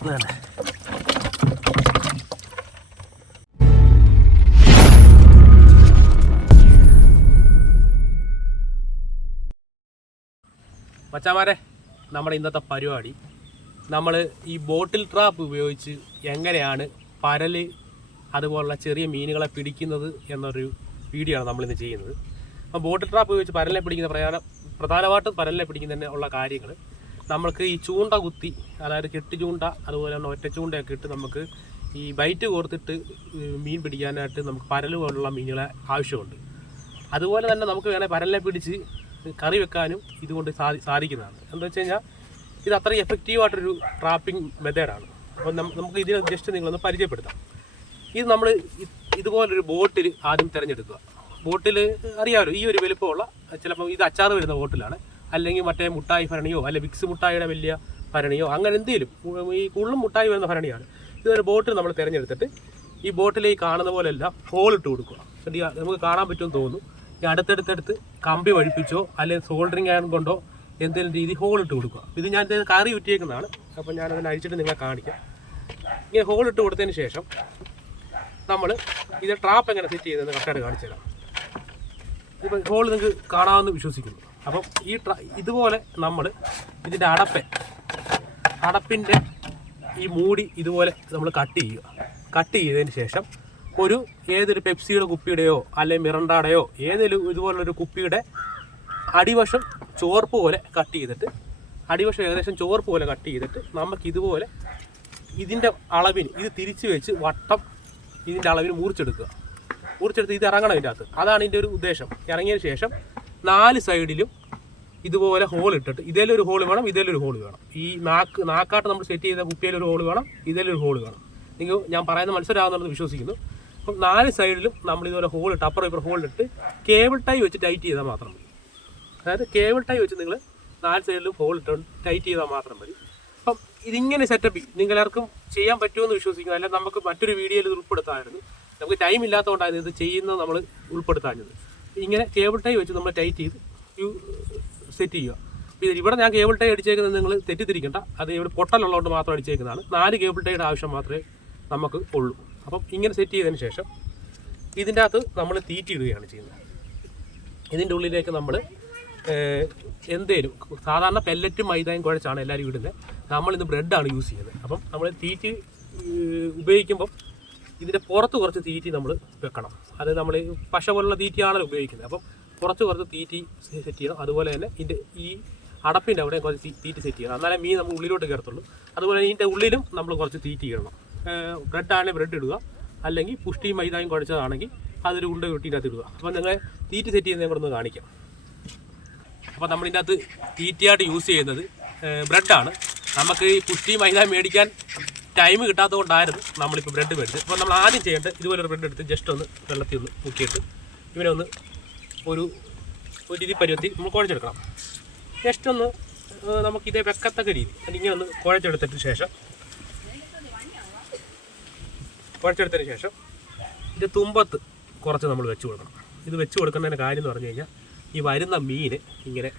ഇതാണ്. മച്ചാമാരെ നമ്മുടെ ഇന്നത്തെ പരിപാടി നമ്മൾ ഈ ബോട്ടിൽ ട്രാപ്പ് ഉപയോഗിച്ച് എങ്ങനെയാണ് പരൽ അതുപോലുള്ള ചെറിയ മീനുകളെ പിടിക്കുന്നത് എന്നൊരു വീഡിയോ ആണ് നമ്മളിന്ന് ചെയ്യുന്നത് അപ്പോൾ ബോട്ടിൽ ട്രാപ്പ് ഉപയോഗിച്ച് പരലിനെ പിടിക്കുന്ന പ്രധാന പ്രധാനമായിട്ടും പരലിനെ പിടിക്കുന്നതിന് ഉള്ള കാര്യങ്ങൾ നമുക്ക് ഈ ചൂണ്ട കുത്തി അതായത് കെട്ടി ചൂണ്ട അതുപോലെ തന്നെ ഒറ്റ ചൂണ്ടയൊക്കെ ഇട്ട് നമുക്ക് ഈ ബൈറ്റ് കോർത്തിട്ട് മീൻ പിടിക്കാനായിട്ട് നമുക്ക് പരൽ പോലുള്ള മീനുകളെ ആവശ്യമുണ്ട്. അതുപോലെ തന്നെ നമുക്ക് വേണേൽ പരലിനെ പിടിച്ച് കറി വെക്കാനും ഇതുകൊണ്ട് സാധി സാധിക്കുന്നതാണ്. എന്താ വെച്ച് കഴിഞ്ഞാൽ ഇത് അത്രയും എഫക്റ്റീവായിട്ടൊരു ട്രാപ്പിംഗ് മെത്തേഡാണ് അപ്പോൾ നമുക്ക് ഇതിനെ ജസ്റ്റ് നിങ്ങളൊന്ന് പരിചയപ്പെടുത്താം. ഇത് നമ്മൾ ഇതുപോലൊരു ബോട്ടിൽ ആദ്യം തിരഞ്ഞെടുക്കുക. ബോട്ടിൽ അറിയാമല്ലോ ഈ ഒരു വലുപ്പമുള്ള ചിലപ്പോൾ ഇത് അച്ചാറ് വരുന്ന ബോട്ടിലാണ്. അല്ലെങ്കിൽ മറ്റേ മുട്ടായി ഭരണിയോ അല്ലെങ്കിൽ വിക്സ് മുട്ടായിയുടെ വലിയ ഭരണിയോ അങ്ങനെ എന്തെങ്കിലും. ഈ കൂടുതലും മുട്ടായി വരുന്ന ഭരണിയാണ്. ഇതൊരു ബോട്ടിൽ നമ്മൾ തിരഞ്ഞെടുത്തിട്ട് ഈ ബോട്ടിൽ ഈ കാണുന്ന പോലെയല്ല ഹോൾ ഇട്ട് കൊടുക്കുക. എന്നിട്ട് നമുക്ക് കാണാൻ പറ്റുമെന്ന് തോന്നുന്നു. ഈ അടുത്തടുത്തടുത്ത് കമ്പി വഴിപ്പിച്ചോ അല്ലെങ്കിൽ സോൾഡറിങ് അയൺ കൊണ്ടോ എന്തെങ്കിലും രീതി ഹോൾ ഇട്ട് കൊടുക്കുക. ഇത് ഞാൻ ഇത് കറി ഉറ്റിയേക്കുന്നതാണ് അപ്പോൾ ഞാൻ അതിനെ അഴിച്ചിട്ട് നിങ്ങളെ കാണിക്കാം. ഇങ്ങനെ ഹോൾ ഇട്ട് കൊടുത്തതിന് ശേഷം നമ്മൾ ഇത് ട്രാപ്പ് എങ്ങനെ സെറ്റ് ചെയ്തതെന്ന് കറക്റ്റായിട്ട് കാണിച്ചു തരാം ഇപ്പം ഹോൾ നിങ്ങൾക്ക് കാണാമെന്ന് വിശ്വസിക്കുന്നു. അപ്പം ഈ ഇതുപോലെ നമ്മൾ ഇതിന്റെ അടപ്പ് അടപ്പിന്റെ ഈ മൂടി ഇതുപോലെ നമ്മൾ കട്ട് ചെയ്യുക. കട്ട് ചെയ്തതിന് ശേഷം ഒരു ഏതൊരു പെപ്സിയുടെ കുപ്പിയുടെയോ അല്ലെങ്കിൽ മിറണ്ടാടെയോ ഏതെങ്കിലും ഇതുപോലൊരു കുപ്പിയുടെ അടിവശം ചോർപ്പ് പോലെ കട്ട് ചെയ്തിട്ട് അടിവശം ഏകദേശം ചോർപ്പ് പോലെ കട്ട് ചെയ്തിട്ട് നമുക്ക് ഇതുപോലെ ഇതിന്റെ അളവിന് ഇത് തിരിച്ചു വെച്ച് വട്ടം ഇതിന്റെ അളവിന് മുറിച്ചെടുക്കുക. മുറിച്ചെടുത്ത് ഇത് ഇറങ്ങണം ഇതിന്റെ അകത്ത്. അതാണ് ഇതിന്റെ ഒരു ഉദ്ദേശം. ഇറങ്ങിയതിന് ശേഷം നാല് സൈഡിലും ഇതുപോലെ ഹോൾ ഇട്ടിട്ട് ഇതിലൊരു ഹോൾ വേണം ഇതിലൊരു ഹോൾ വേണം. ഈ നാക്ക് നാക്കാട്ട് നമ്മൾ സെറ്റ് ചെയ്ത കുപ്പിയിലൊരു ഹോൾ വേണം ഇതിലൊരു ഹോൾ വേണം. നിങ്ങൾ ഞാൻ പറയുന്ന മനസ്സിലാകുന്നുണ്ടെന്ന് വിശ്വസിക്കുന്നു. അപ്പം നാല് സൈഡിലും നമ്മൾ ഇതുപോലെ ഹോൾ ഇട്ട് അപ്പുറം ഇപ്പുറം ഹോൾ ഇട്ട് കേബിൾ ടൈ വെച്ച് ടൈറ്റ് ചെയ്താൽ മാത്രം മതി. അതായത് കേബിൾ ടൈ വെച്ച് നിങ്ങൾ നാല് സൈഡിലും ഹോൾ ഇട്ട് ടൈറ്റ് ചെയ്താൽ മാത്രം മതി. അപ്പം ഇതിങ്ങനെ സെറ്റപ്പ് നിങ്ങളെല്ലാവർക്കും ചെയ്യാൻ പറ്റുമെന്ന് വിശ്വസിക്കുന്നു. അല്ലെങ്കിൽ നമുക്ക് മറ്റൊരു വീഡിയോയിൽ ഉൾപ്പെടുത്താമായിരുന്നു. നമുക്ക് ടൈം ഇല്ലാത്തതുകൊണ്ടായിരുന്നു ഇത് ചെയ്യുന്നത് നമ്മൾ ഉൾപ്പെടുത്താഞ്ഞത്. ഇങ്ങനെ കേബിൾ ടൈ വെച്ച് നമ്മൾ ടൈറ്റ് ചെയ്ത് സെറ്റ് ചെയ്യുക. ഇത് ഇവിടെ ഞാൻ കേബിൾ ടൈ അടിച്ചേക്കുന്നത് നിങ്ങൾ തെറ്റിദ്ധരിക്കേണ്ട. അത് ഇവിടെ പൊട്ടലുള്ളതുകൊണ്ട് മാത്രം അടിച്ചേക്കുന്നതാണ്. നാല് കേബിൾ ടൈയുടെ ആവശ്യം മാത്രമേ നമുക്ക് ഉള്ളൂ. അപ്പം ഇങ്ങനെ സെറ്റ് ചെയ്തതിന് ശേഷം ഇതിന്റെ അകത്ത് നമ്മൾ തീറ്റി ഇടുകയാണ് ചെയ്യുന്നത്. ഇതിന്റെ ഉള്ളിലേക്ക് നമ്മൾ എന്തേലും സാധാരണ പെല്ലറ്റും മൈദയും കുഴച്ചാണ് എല്ലാവരും ഇടുന്നത്. നമ്മളിന്ന് ബ്രെഡാണ് യൂസ് ചെയ്യുന്നത്. അപ്പം നമ്മൾ തീറ്റി ഉപയോഗിക്കുമ്പം ഇതിന്റെ പുറത്ത് കുറച്ച് തീറ്റി നമ്മൾ വെക്കണം. അത് നമ്മൾ പശ പോലുള്ള തീറ്റിയാണല്ലോ ഉപയോഗിക്കുന്നത്. അപ്പം കുറച്ച് കുറച്ച് തീറ്റി സെറ്റ് ചെയ്യണം. അതുപോലെ തന്നെ ഇതിന്റെ ഈ അടപ്പിന്റെ അവിടെ കുറച്ച് തീറ്റി സെറ്റ് ചെയ്യണം. എന്നാലേ മീൻ നമ്മൾ ഉള്ളിലോട്ട് കയറത്തുള്ളൂ. അതുപോലെ ഇതിന്റെ ഉള്ളിലും നമ്മൾ കുറച്ച് തീറ്റി ഇടണം. ബ്രെഡ് ആണെങ്കിൽ ബ്രെഡ് ഇടുക. അല്ലെങ്കിൽ പുഷ്ടിയും മൈദായും കുഴച്ചതാണെങ്കിൽ അതൊരു ഉണ്ട അകത്ത് ഇടുക. അപ്പം നിങ്ങൾ തീറ്റി സെറ്റ് ചെയ്യുന്നത് ഇവിടെ നിന്ന് കാണിക്കാം. അപ്പോൾ നമ്മൾ ഇതിന്റെ അകത്ത് തീറ്റയായിട്ട് യൂസ് ചെയ്യുന്നത് ബ്രെഡാണ് നമുക്ക് ഈ പുഷ്ടിയും മൈദ മേടിക്കാൻ ടൈം കിട്ടാത്തത് കൊണ്ടായിരുന്നു നമ്മളിപ്പോൾ ബ്രെഡ് മേടിച്ചത്. അപ്പോൾ നമ്മൾ ആദ്യം ചെയ്യേണ്ടത് ഇതുപോലെ ബ്രെഡ് എടുത്ത് ജസ്റ്റ് ഒന്ന് വെള്ളത്തിൽ ഒന്ന് മുക്കിയിട്ട് ഇവനെ ഒന്ന് ഒരു ഒരു രീതി പരുവത്തി നമ്മൾ കുഴച്ചെടുക്കണം. ജസ്റ്റ് ഒന്ന് നമുക്ക് ഇതേ വെക്കത്തക്ക രീതി. അല്ലെങ്കിൽ ഒന്ന് കുഴച്ചെടുത്തതിന് ശേഷം കുഴച്ചെടുത്തതിന് ശേഷം ഇത് തുമ്പത്ത് കുറച്ച് നമ്മൾ വെച്ച് കൊടുക്കണം. ഇത് വെച്ച് കൊടുക്കുന്നതിന്റെ കാര്യം എന്ന് പറഞ്ഞു കഴിഞ്ഞാൽ ഈ വരുന്ന മീൻ ഇങ്ങനെ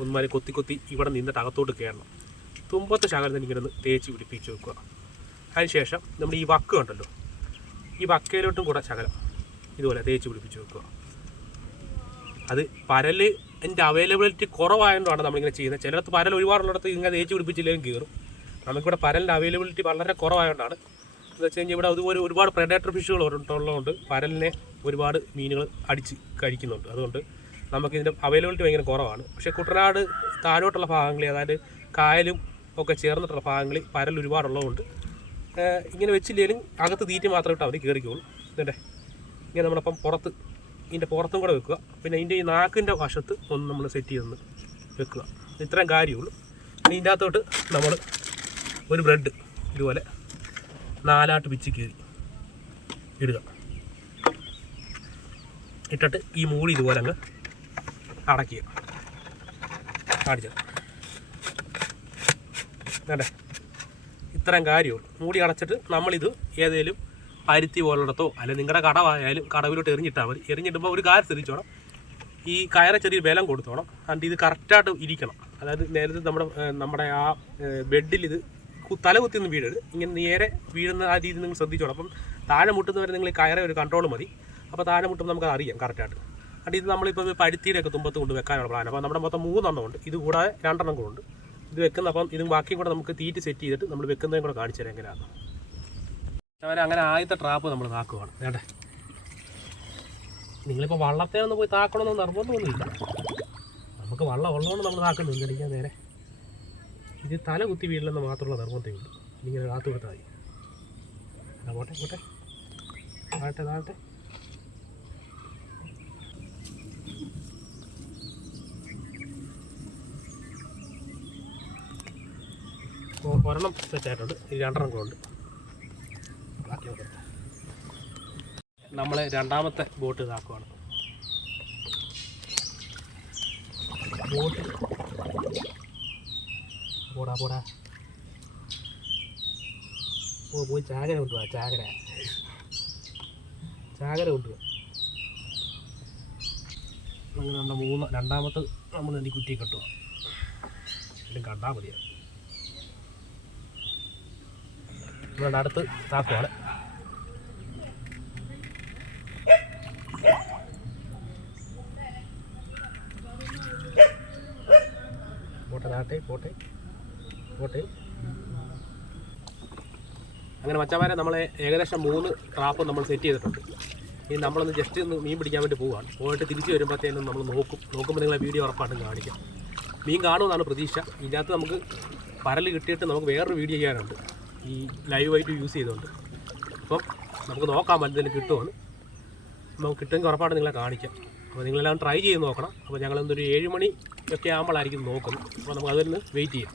ഒന്നുമാതിരി കൊത്തി കൊത്തി ഇവിടെ നിന്നിട്ട് അകത്തോട്ട് കയറണം തുമ്പത്ത് ശകലത്തിന് ഇങ്ങനെ തേച്ച് പിടിപ്പിച്ച് വെക്കുക. അതിനുശേഷം നമ്മൾ ഈ വക്ക് ഉണ്ടല്ലോ ഈ വക്കയിലോട്ടും കൂടെ ശകലം ഇതുപോലെ തേച്ച് പിടിപ്പിച്ച് വെക്കുക. അത് പരൽ എന്റെ അവൈലബിലിറ്റി കുറവായതുകൊണ്ടാണ് നമ്മളിങ്ങനെ ചെയ്യുന്നത്. ചിലടത്ത് പരൽ ഒരുപാടുള്ളിടത്ത് ഇങ്ങനെ തേച്ച് പിടിപ്പിച്ചില്ലെങ്കിൽ കയറും നമുക്കിവിടെ പരലിന്റെ അവൈലബിലിറ്റി വളരെ കുറവായതുകൊണ്ടാണ്. എന്ന് വെച്ച് കഴിഞ്ഞാൽ ഇവിടെ അതുപോലെ ഒരുപാട് പ്രഡേറ്റർ ഫിഷുകൾ ഉള്ളതുകൊണ്ട് പരലിനെ ഒരുപാട് മീനുകൾ അടിച്ച് കഴിക്കുന്നുണ്ട്. അതുകൊണ്ട് നമുക്കിതിന്റെ അവൈലബിലിറ്റി ഭയങ്കര കുറവാണ്. പക്ഷേ കുട്ടനാട് താഴോട്ടുള്ള ഭാഗങ്ങളിൽ അതായത് കായലും ഒക്കെ ചേർന്നിട്ടുള്ള ഭാഗങ്ങളിൽ പരൽ ഒരുപാടുള്ളതുകൊണ്ട് ഇങ്ങനെ വെച്ചില്ലെങ്കിലും അകത്ത് തീറ്റി മാത്രം ഇട്ടാൽ മതി കയറിക്കോളും ഇതേ ഇങ്ങനെ നമ്മളപ്പം പുറത്ത് ഇതിന്റെ പുറത്തും കൂടെ വെക്കുക. പിന്നെ ഇതിന്റെ ഈ നാക്കിന്റെ വശത്ത് ഒന്ന് നമ്മൾ സെറ്റ് ചെയ്തൊന്ന് വെക്കുക. ഇത്രയും കാര്യമുള്ളൂ. പിന്നെ ഇതിന്റെ അകത്തോട്ട് നമ്മൾ ഒരു ബ്രെഡ് ഇതുപോലെ നാലാട്ട് പിച്ച് കീറി ഇടുക. ഇട്ടിട്ട് ഈ മൂടി ഇതുപോലെ അങ്ങ് അടയ്ക്കുക. അടിച്ചത് വേണ്ടേ ഇത്രയും കാര്യമുള്ളൂ. മൂടി അടച്ചിട്ട് നമ്മളിത് ഏതെങ്കിലും പരുത്തി പോലുള്ളടത്തോ അല്ലെങ്കിൽ നിങ്ങളുടെ കടവായാലും കടവിലോട്ട് എറിഞ്ഞിട്ടാൽ മതി. എറിഞ്ഞിടുമ്പോൾ ഒരു കാര്യം ശ്രദ്ധിച്ചോണം. ഈ കയറെ ചെറിയ ബലം കൊടുത്തോണം. എന്നിട്ട് ഇത് കറക്റ്റായിട്ട് ഇരിക്കണം. അതായത് നേരത്തെ നമ്മുടെ നമ്മുടെ ആ ബെഡിൽ ഇത് തല കുത്തി ഒന്ന് വീഴരുത്. ഇങ്ങനെ നേരെ വീഴുന്ന ആ രീതി നിങ്ങൾ ശ്രദ്ധിച്ചോണം. അപ്പം താഴെ മുട്ടുന്ന വരെ നിങ്ങൾ ഈ കയറെ ഒരു കൺട്രോൾ മതി. അപ്പോൾ താഴെ മുട്ടുമ്പോൾ നമുക്ക് അറിയാം കറക്റ്റായിട്ട് എന്നിട്ട് ഇത് നമ്മളിപ്പോൾ പരുത്തിയുടെയൊക്കെ തുമ്പത്ത് കൊണ്ട് വെക്കാനുള്ള പ്ലാൻ അപ്പോൾ നമ്മുടെ മൊത്തം മൂന്നെണ്ണം ഉണ്ട് ഇത് കൂടാതെ രണ്ടെണ്ണം കൂടെ ഉണ്ട്. ഇത് വെക്കുന്ന അപ്പം ഇതും ബാക്കി കൂടെ നമുക്ക് തീറ്റ് സെറ്റ് ചെയ്തിട്ട് നമ്മൾ വെക്കുന്നതും കൂടെ കാണിച്ചു തരാം എങ്ങനെയാണ് അങ്ങനെ ആദ്യത്തെ ട്രാപ്പ് നമ്മൾ താക്കുവാണ്. വേണ്ടേ നിങ്ങളിപ്പോൾ വള്ളത്തെ ഒന്ന് പോയി താക്കണമെന്ന് നിർബന്ധമൊന്നുമില്ല. നമുക്ക് വള്ളം ഉള്ളതുകൊണ്ട് നമ്മൾ താക്കുന്നു അടിക്കാൻ നേരെ. ഇത് തല കുത്തി വീട്ടിലെന്ന് മാത്രമുള്ള നിർബന്ധമേ ഉള്ളൂ. ഇങ്ങനെ കാത്തു കൊടുത്താൽ മതി പോട്ടെ പോട്ടെ. താഴട്ടെ താഴട്ടെ. ഒരെണ്ണം സെറ്റായിട്ടുണ്ട് ഈ രണ്ടെണ്ണം കൂടെ ഉണ്ട്. ബാക്കി നമ്മൾ രണ്ടാമത്തെ ബോട്ട് ഇതാക്കുവാണ്. പോടാ പോടാ. ഓ പോയി ചാകര കൊണ്ടുപോവാ ചാകര. ചാകര കൊണ്ടുപോവാ അങ്ങനെ നമ്മുടെ മൂന്ന് രണ്ടാമത്തെ നമ്മൾ എനിക്ക് കുറ്റി കെട്ടുക കണ്ടാൽ മതിയാ. ഇവിടെ അടുത്ത് താക്കുവാണ് പോട്ടെ താട്ടെ പോട്ടെ പോട്ടെ. അങ്ങനെ മച്ചാമാരെ നമ്മളെ ഏകദേശം മൂന്ന് ട്രാപ്പ് നമ്മൾ സെറ്റ് ചെയ്തിട്ടുണ്ട്. ഇനി നമ്മളൊന്ന് ജസ്റ്റ് ഒന്ന് മീൻ പിടിക്കാൻ വേണ്ടി പോവുകയാണ് പോയിട്ട് തിരിച്ചു വരുമ്പോഴത്തേനും നമ്മൾ നോക്കും. നോക്കുമ്പോൾ നിങ്ങളെ വീഡിയോ ഉറപ്പായിട്ടും കാണിക്കാം. മീൻ കാണുമെന്നാണ് പ്രതീക്ഷ. ഇതിനകത്ത് നമുക്ക് പരൽ കിട്ടിയിട്ട് നമുക്ക് വേറൊരു വീഡിയോ ചെയ്യാനുണ്ട്. ഈ ലൈവായിട്ട് യൂസ് ചെയ്തുകൊണ്ട്. അപ്പം നമുക്ക് നോക്കാം പറ്റുന്നതിന് കിട്ടുമെന്ന് നമുക്ക് കിട്ടുമെങ്കിൽ ഉറപ്പായിട്ട് നിങ്ങളെ കാണിക്കാം. അപ്പോൾ നിങ്ങളെല്ലാം ട്രൈ ചെയ്ത് നോക്കണം. അപ്പോൾ ഞങ്ങൾ എന്തൊരു ഏഴ് മണി ഒക്കെ ആകുമ്പോഴായിരിക്കും നോക്കുന്നത്. അപ്പോൾ നമുക്ക് അതിൽ നിന്ന് വെയിറ്റ് ചെയ്യാം.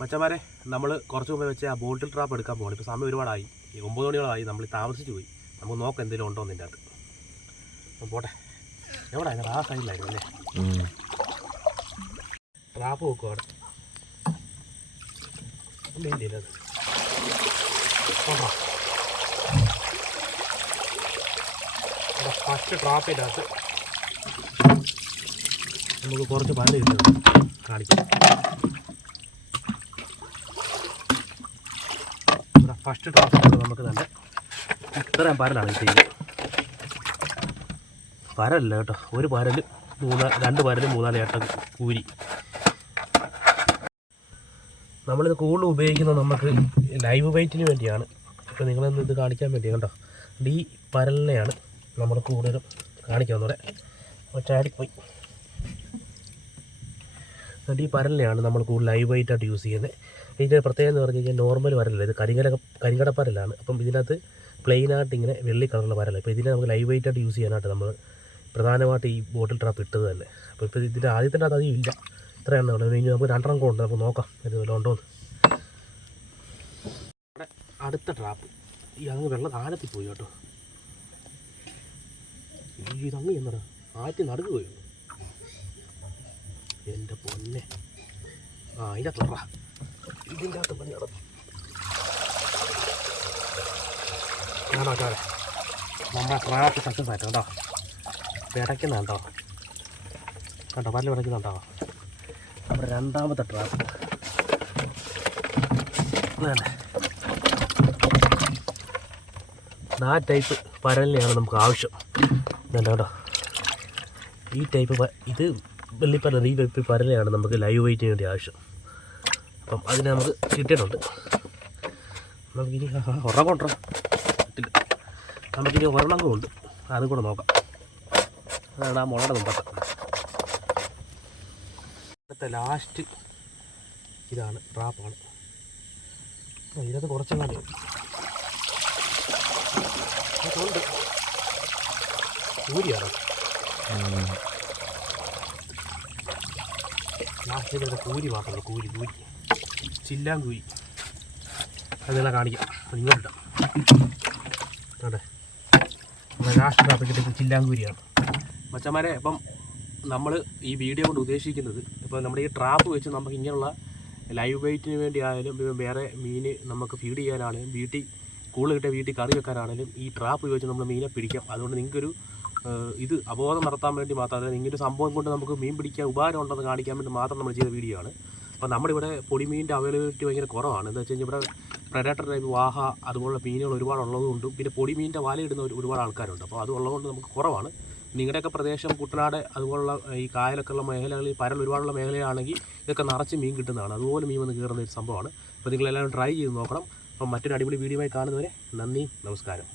മച്ചന്മാരെ നമ്മൾ കുറച്ച് മുമ്പ് വെച്ച് ആ ബോട്ടിൽ ട്രാപ്പ് എടുക്കാൻ പോകണം ഇപ്പോൾ സമയം ഒരുപാടായി. ഈ ഒമ്പത് മണികളായി നമ്മൾ താമസിച്ച് പോയി. നമുക്ക് നോക്കാം എന്തെങ്കിലും ഉണ്ടോ എന്നതിന്റെ അകത്ത് പോട്ടെ. എവിടെ? ആ സൈഡിലായിരുന്നു അല്ലേ? ട്രാപ്പ് നോക്കും അവിടെ മെയിൻ ചെയ്തത് ഫസ്റ്റ് ട്രാപ്പിനകത്ത് നമുക്ക് കുറച്ച് പല്ല് കിട്ടും. കാണിക്കാം. ഇവിടെ ഫസ്റ്റ് ട്രാപ്പിനകത്ത് നമുക്ക് തന്നെ ഇത്രയും പരലാണ് കിട്ടിയത് പരല്ല കേട്ടോ. ഒരു പരൽ മൂന്നാൽ രണ്ട് പരൽ മൂന്നാൽ ഏട്ടം കൂരി നമ്മളിത് കൂടുതൽ ഉപയോഗിക്കുന്നത് നമുക്ക് ലൈവ് വെയിറ്റിന് വേണ്ടിയാണ്. ഇപ്പോൾ നിങ്ങളൊന്ന് ഇത് കാണിക്കാൻ വേണ്ടി കണ്ടോ? ഡി പരലിനെയാണ് നമ്മൾ കൂടുതലും കാണിക്കാവുന്നത് ചാടിപ്പോയി ഡി പരലിനെയാണ് നമ്മൾ കൂടുതൽ ലൈവ് വെയിറ്റായിട്ട് യൂസ് ചെയ്യുന്നത്. ഇതിന്റെ പ്രത്യേകത എന്ന് പറഞ്ഞു കഴിഞ്ഞാൽ നോർമൽ വരലല്ല ഇത് കരിങ്കട കരിങ്കട പരലാണ്. അപ്പം ഇതിനകത്ത് പ്ലെയിനായിട്ട് ഇങ്ങനെ വെള്ളി കളറുള്ള വരല ഇപ്പോൾ ഇതിനെ നമുക്ക് ലൈവ് വെയിറ്റായിട്ട് യൂസ് ചെയ്യാനായിട്ട് നമ്മൾ പ്രധാനമായിട്ട് ഈ ബോട്ടിൽ ട്രാപ്പ് ഇട്ടത് തന്നെ. അപ്പോൾ ഇപ്പോൾ ഇതിന്റെ ആദ്യത്തിന്റെ അത് അധികം ഇല്ല ഇത്രയാണ് ഉള്ളത് ഇനി നമുക്ക് രണ്ടെണ്ണം കൊണ്ട് നമുക്ക് നോക്കാം. ഇത് വല്ല ഉണ്ടോ അടുത്ത ട്രാപ്പ് ഈ അങ്ങ് വെള്ളം ആഴത്തിൽ പോയി കേട്ടോ. ഈ ഇതങ്ങ് എന്നടാ ആറ്റി നടുക്ക് പോയി. എന്റെ പൊന്നെ. ആ അതിന്റെ തുറ ഇതിന്റെ അകത്ത് പണി നടന്നു ആണോ ചാടെ നമ്മുടെ ട്രാപ്പ് സക്സസ് ആയിട്ട് കേട്ടോ. പിടയ്ക്കുന്നുണ്ടോ കണ്ടോ? പല്ല് പിടയ്ക്കുന്നുണ്ടോ നമ്മുടെ രണ്ടാമത്തെ ട്രാപ്പ് ആ ടൈപ്പ് പരലിനെയാണ് നമുക്ക് ആവശ്യം. വേണ്ട കേട്ടോ ഈ ടൈപ്പ് ഇത് വെള്ളിപ്പരൽ ഈ ടൈപ്പ് പരലിനെയാണ് നമുക്ക് ലൈവ് വെയിറ്റിന് വേണ്ടി ആവശ്യം. അപ്പം അതിനെ നമുക്ക് കിട്ടിയിട്ടുണ്ട്. നമുക്കിനി കൊണ്ടുവരാം. കിട്ടില്ല നമുക്കിനി ഒരെണ്ണം കൂടെ ഉണ്ട്. അതും കൂടെ നോക്കാം. അതാണ് ആ മുളയുടെ മുമ്പത്തെ. അടുത്ത ലാസ്റ്റ് ഇതാണ് ട്രാപ്പാണ് ഇതിനകത്ത് കുറച്ചെല്ലാം ഉണ്ട്. കൂരിയാണ് ലാസ്റ്റ് ഇതിനകത്ത് കൂരി മാത്രമല്ല കൂരി കൂരി. ചില്ലാൻ കൂരി. അതെല്ലാം കാണിക്കാം. അത് ഇങ്ങോട്ടിട്ടാം അതെ. ലാസ്റ്റ് ട്രാപ്പിക്കിട്ട് ചില്ലാങ്കൂരിയാണ് മച്ചന്മാരെ അപ്പം നമ്മൾ ഈ വീഡിയോ കൊണ്ട് ഉദ്ദേശിക്കുന്നത് ഇപ്പോൾ നമ്മുടെ ഈ ട്രാപ്പ് വെച്ച് നമുക്ക് ഇങ്ങനെയുള്ള ലൈവ് വെയിറ്റിന് വേണ്ടി ആയാലും വേറെ മീൻ നമുക്ക് ഫീഡ് ചെയ്യാനാണെങ്കിലും വീട്ടിൽ കൂടുതൽ കിട്ടിയ വീട്ടിൽ കറി വെക്കാനാണെങ്കിലും ഈ ട്രാപ്പ് ഉപയോഗിച്ച് നമ്മൾ മീനെ പിടിക്കാം. അതുകൊണ്ട് നിങ്ങൾക്കൊരു ഇത് അബോധം നടത്താൻ വേണ്ടി മാത്രം അതായത് ഇങ്ങനൊരു സംഭവം കൊണ്ട് നമുക്ക് മീൻ പിടിക്കാൻ ഉപകാരം ഉണ്ടെന്ന് കാണിക്കാൻ വേണ്ടി മാത്രം നമ്മൾ ചെയ്ത വീഡിയോ ആണ്. അപ്പോൾ നമ്മുടെ ഇവിടെ പൊടിമീനിന്റെ അവൈലബിലിറ്റി ഭയങ്കര കുറവാണ്. എന്താ വെച്ച് കഴിഞ്ഞാൽ ഇവിടെ പ്രഡേറ്റർ ടൈപ്പ് വാഹ അതുപോലുള്ള മീനുകൾ ഒരുപാട് ഉള്ളതുകൊണ്ടും പിന്നെ പൊടിമീനിന്റെ ഇടുന്ന ഒരുപാട് ആൾക്കാരുണ്ട്. അപ്പോൾ അതുള്ളതുകൊണ്ട് നമുക്ക് കുറവാണ്. നിങ്ങളുടെയൊക്കെ പ്രദേശം കുട്ടനാട് അതുപോലുള്ള ഈ കായലൊക്കെ ഉള്ള മേഖലകളിൽ പരൽ ഒരുപാടുള്ള മേഖലയാണെങ്കിൽ ഇതൊക്കെ നിറച്ച് മീൻ കിട്ടുന്നതാണ്. അതുപോലെ മീൻ വന്ന് കയറുന്ന ഒരു സംഭവമാണ്. അപ്പോൾ നിങ്ങളെല്ലാവരും ട്രൈ ചെയ്ത് നോക്കണം. അപ്പം മറ്റൊരു അടിപൊളി വീഡിയോ ആയി കാണുന്നവരെ നന്ദി നമസ്കാരം.